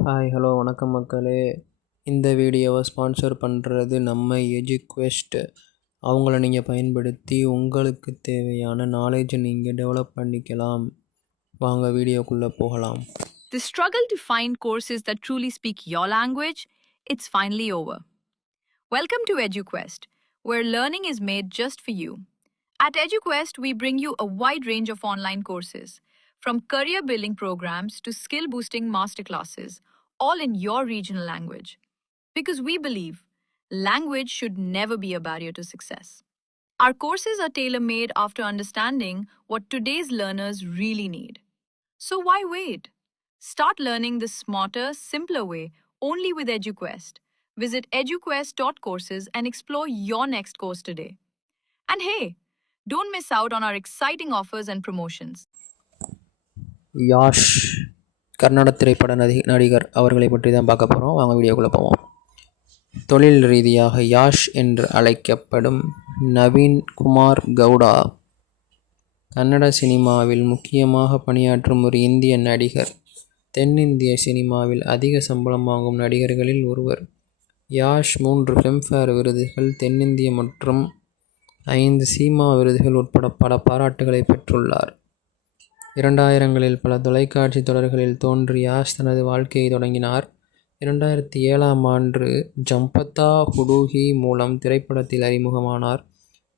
Hi hello வணக்கம் மக்களே. இந்த வீடியோவை ஸ்பான்சர் பண்ணுறது நம்ம எஜுக்வெஸ்ட். அவங்கள நீங்கள் பயன்படுத்தி உங்களுக்கு தேவையான நாலேஜை நீங்கள் டெவலப் பண்ணிக்கலாம். வாங்க வீடியோக்குள்ளே போகலாம். The struggle to find courses that truly speak your language, it's finally over. Welcome to EduQuest, where learning is made just for you. At EduQuest, we bring you a wide range of online courses, from career building programs to skill boosting masterclasses, all in your regional language. Because we believe language should never be a barrier to success. Our courses are tailor made after understanding what today's learners really need. So why wait? Start learning the smarter, simpler way only with EduQuest. Visit eduquest.courses and explore your next course today. And hey, don't miss out on our exciting offers and promotions. Yash Karnataka திரைப்பட நடிகர் அவர்களை பற்றி தான் பார்க்க போகிறோம். வாங்க வீடியோக்குள்ளே போவோம். தொழில் ரீதியாக யாஷ் என்று அழைக்கப்படும் நவீன் குமார் கவுடா கன்னட சினிமாவில் முக்கியமாக பணியாற்றும் ஒரு இந்திய நடிகர். தென்னிந்திய சினிமாவில் அதிக சம்பளம் வாங்கும் நடிகர்களில் ஒருவர். யாஷ் 3 ஃபிலிம்ஃபேர் விருதுகள், தென்னிந்திய மற்றும் 5 சீமா விருதுகள் உட்பட பல பாராட்டுகளை பெற்றுள்ளார். 2000களில் பல தொலைக்காட்சி தொடர்களில் தோன்றி யாஷ் தனது வாழ்க்கையை தொடங்கினார். 2007ஆம் ஆண்டு ஜம்பதா ஹுடுகி மூலம் திரைப்படத்தில் அறிமுகமானார்.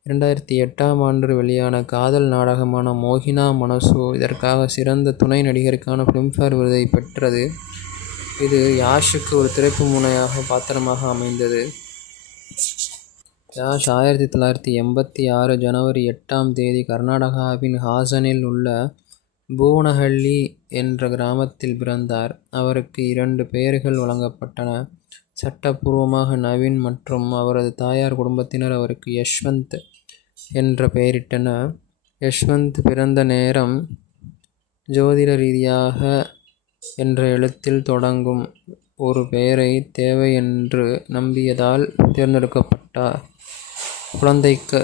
2008ஆம் ஆண்டு வெளியான காதல் நாடகமான மோகினா மனசு இதற்காக சிறந்த துணை நடிகருக்கான ஃபிலிம்ஃபேர் விருதை பெற்றது. இது யாஷுக்கு ஒரு திறப்பு முனையாக பாத்திரமாக அமைந்தது. யாஷ் 1986 ஜனவரி 8ஆம் தேதி கர்நாடகாவின் ஹாசனில் உள்ள பூவனஹள்ளி என்ற கிராமத்தில் பிறந்தார். அவருக்கு 2 பெயர்கள் வழங்கப்பட்டன. சட்டப்பூர்வமாக நவீன் மற்றும் அவரது தாயார் குடும்பத்தினர் அவருக்கு யஷ்வந்த் என்ற பெயரிட்டனர். யஷ்வந்த் பிறந்த நேரம் ஜோதிட ரீதியாக என்ற எழுத்தில் தொடங்கும் ஒரு பெயரை தேவை என்று நம்பியதால் தேர்ந்தெடுக்கப்பட்டார். குழந்தைக்கு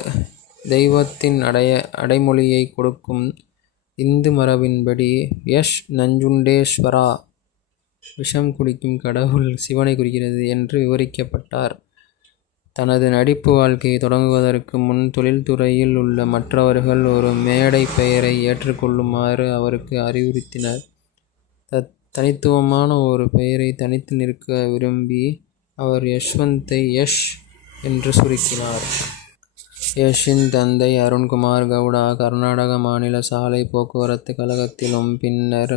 தெய்வத்தின் அடைமொழியை கொடுக்கும் இந்து மரபின்படி யஷ் நஞ்சுண்டேஸ்வரா, விஷம் குடிக்கும் கடவுள் சிவனை குறிக்கிறது என்று விவரிக்கப்பட்டார். தனது நடிப்பு வாழ்க்கையை தொடங்குவதற்கு முன் தொழில்துறையில் உள்ள மற்றவர்கள் ஒரு மேடை பெயரை ஏற்றுக்கொள்ளுமாறு அவருக்கு அறிவுறுத்தினர். தனித்துவமான ஒரு பெயரை தனித்து நிற்க விரும்பி அவர் யஷ்வந்தை யஷ் என்று சுருக்கினார். யஷின் தந்தை அருண்குமார் கவுடா கர்நாடக மாநில சாலை போக்குவரத்து கழகத்திலும் பின்னர்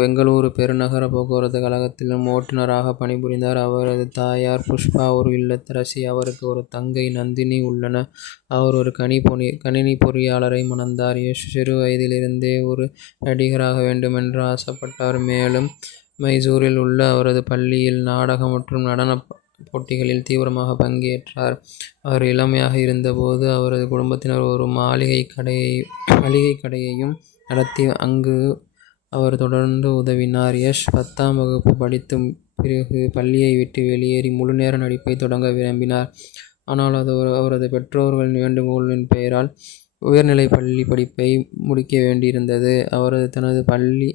பெங்களூரு பெருநகர போக்குவரத்து கழகத்திலும் ஓட்டுநராக பணிபுரிந்தார். அவரது தாயார் புஷ்பா ஒரு இல்லத்தரசி. அவருக்கு ஒரு தங்கை நந்தினி உள்ளனர். அவர் ஒரு கணினி பொறியாளரை மணந்தார். யஷ் சிறு வயதிலிருந்தே ஒரு நடிகராக வேண்டுமென்று ஆசைப்பட்டார். மேலும் மைசூரில் உள்ள அவரது பள்ளியில் நாடகம் மற்றும் நடன போட்டிகளில் தீவிரமாக பங்கேற்றார். அவர் இளமையாக இருந்தபோது அவரது குடும்பத்தினர் ஒரு மளிகை கடையையும் நடத்தி அங்கு அவர் தொடர்ந்து உதவினார். யஷ் 10ஆம் வகுப்பு படித்த பிறகு பள்ளியை விட்டு வெளியேறி முழுநேர நடிப்பை தொடங்க விரும்பினார். ஆனால் அவரது பெற்றோர்களின் வேண்டுகோளின் பெயரால் உயர்நிலை பள்ளி படிப்பை முடிக்க வேண்டியிருந்தது. அவரது தனது பள்ளி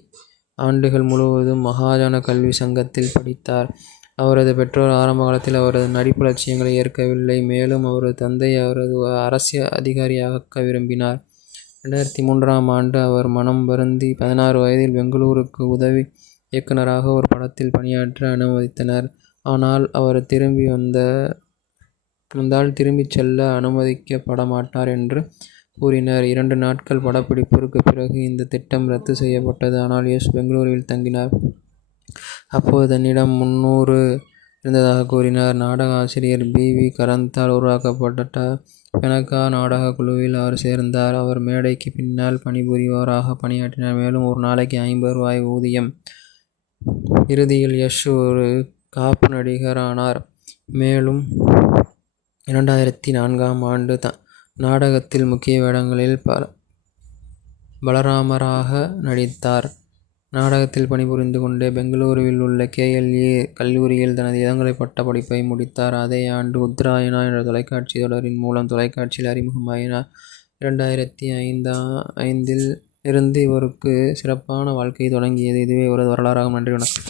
ஆண்டுகள் முழுவதும் மகாஜன கல்வி சங்கத்தில் படித்தார். அவரது பெற்றோர் ஆரம்ப காலத்தில் அவரது நடிப்பு லட்சியங்களை ஏற்கவில்லை. மேலும் அவரது தந்தை அவரது அரசு அதிகாரியாக்க விரும்பினார். 2003ஆம் ஆண்டு அவர் மனம் வருந்தி 16 வயதில் பெங்களூருக்கு உதவி இயக்குநராக ஒரு படத்தில் பணியாற்ற அனுமதித்தனர். ஆனால் அவர் திரும்பிச் செல்ல அனுமதிக்கப்பட மாட்டார் என்று கூறினர். 2 நாட்கள் படப்பிடிப்பிற்கு பிறகு இந்த திட்டம் ரத்து செய்யப்பட்டது. ஆனால் யஷ் பெங்களூரில் தங்கினார். அப்போது தன்னிடம் 300 இருந்ததாக கூறினார். நாடக ஆசிரியர் பி.வி. கரந்தால் உருவாக்கப்பட்ட பெனகா நாடக குழுவில் அவர் சேர்ந்தார். அவர் மேடைக்கு பின்னால் பணிபுரிபவராக பணியாற்றினார். மேலும் ஒரு நாளைக்கு ₹50 ஊதியம். இறுதியில் யஷ் ஒரு காப்பு நடிகர் ஆனார். மேலும் 2004ஆம் ஆண்டு நாடகத்தில் முக்கிய வேடங்களில் பலராமராக நடித்தார். நாடகத்தில் பணிபுரிந்து கொண்டே பெங்களூருவில் உள்ள KLA கல்லூரியில் தனது இளங்கலை பட்ட படிப்பை முடித்தார். அதே ஆண்டு உத்தராயணா என்ற தொலைக்காட்சி தொடரின் மூலம் தொலைக்காட்சியில் அறிமுகமாகினார். 2005இல் இருந்து இவருக்கு சிறப்பான வாழ்க்கை தொடங்கியது. இதுவே இவரது வரலாறாகும். நன்றி, வணக்கம்.